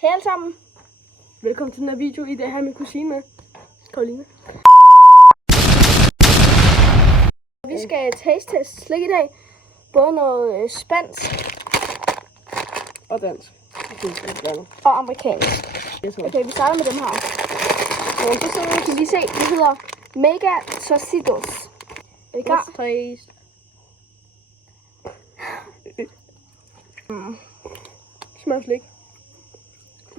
Hej alle sammen. Velkommen til den her video. I dag har jeg min kusine med, Karoline. Vi skal taste-teste slik i dag. Både noget spansk Og dansk. og amerikansk. Okay, vi starter med dem her. Så kan vi se, det hedder Mega Tocitos. Er I klar? Taste. Smager slik.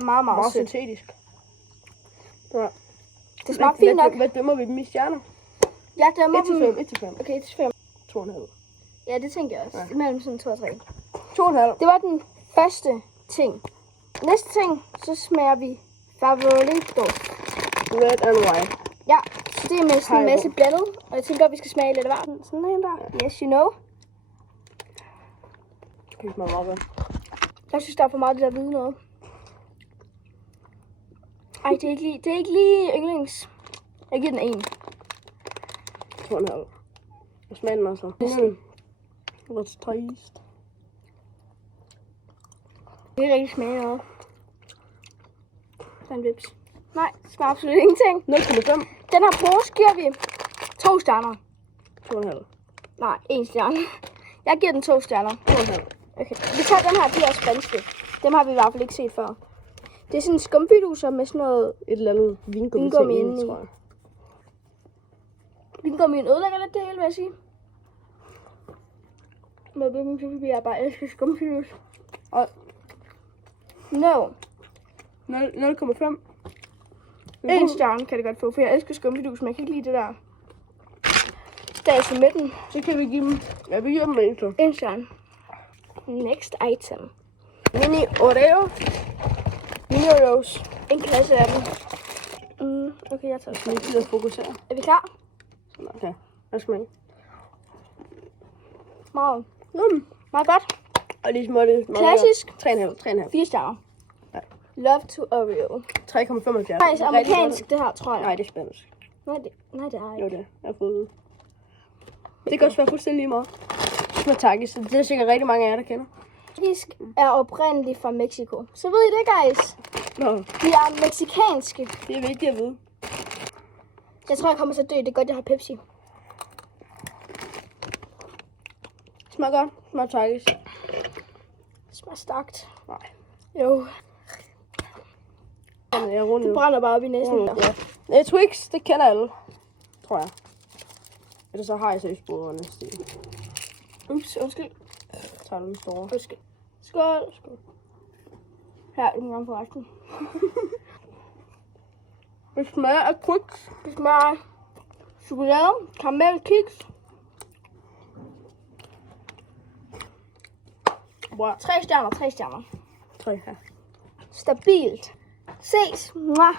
Meget Meget sødt. syntetisk. Ja. Det smager fint nok. Hvad dømmer vi dem i stjerner? Jeg dømmer 1 til dem. 5, 1 til 5. Okay, 1-5. 2,5. Ja, det tænker jeg også. Ja. Imellem sådan 2 og 3. 2,5. Det var den første ting. Næste ting, så smager vi Favoritos. Red and white. Ja, så det er med sådan en Haribo. masse blandet. Og jeg tænker, at vi skal smage lidt af hver. Sådan en der. Yes, you know. Det smager meget godt. Jeg synes, der er for meget af det der hvide noget. Ej, det er ikke lige yndlings. Jeg giver den 1. 2,5. Og smager den også. Let's taste. Det er rigtig smage noget. Der er en vips. Nej, det smager absolut ingenting. 0,5. Den her pose giver vi 2 stjerner. 2,5. Nej, 1 stjerne. Jeg giver den 2 stjerner. 2,5. Okay. Vi tager den her, de er spanske. Dem har vi i hvert fald ikke set før. Det er sådan en skumfiduser med sådan noget Et eller andet Vingummi vingummi indeni. tror jeg. vingummien ødelægger lidt det hele, vil jeg sige. Men det er bare elsker skumfidus. Og No. 0,5. 1 stjerne kan det godt få, for jeg elsker skumfidus, men jeg kan ikke lide det der stas i midten. Så kan vi give dem... Ja, vi giver dem 1 så. 1 stjerne. Next item. Mini Oreo. Mini Oreos. En klasse af dem. Okay, jeg tager Vi gider fokusere. Er vi klar? Okay, lad os smage. Meget. Meget godt. Og lige småt. Klassisk. 3,5. 4 stjerner. Ja. Love to Oreo. 3,75. Nej, så amerikansk det her, tror jeg. Nej, det er spansk. Nej, det er Jo, ikke. det er. Jeg har fået det kan også være fuldstændig lige meget. Smager takkes. Det er der sikkert rigtig mange af jer, der kender. Fisk er oprindeligt fra Mexico. Så ved I det, guys. Nå, De er mexikanske. det er vigtigt at vide. Jeg tror, jeg kommer til at dø. Det er godt, jeg har Pepsi. Smager godt. Smager takkes. Det smager stærkt. Nej. Jo, Jeg er rundt det brænder bare op i næsen. Ja. Twix, det kender alle. Tror jeg. Ellers så har jeg seriøst både næste. Ups, undskyld. Tager den store. Undskyld. Skål. Her er den gang på resten. Det smager af Twix. Det smager chokolade, karamel, kiks. Wow. 3 stjerner, 3 stjerner. 3 her. Stabilt. Ses. Mwah.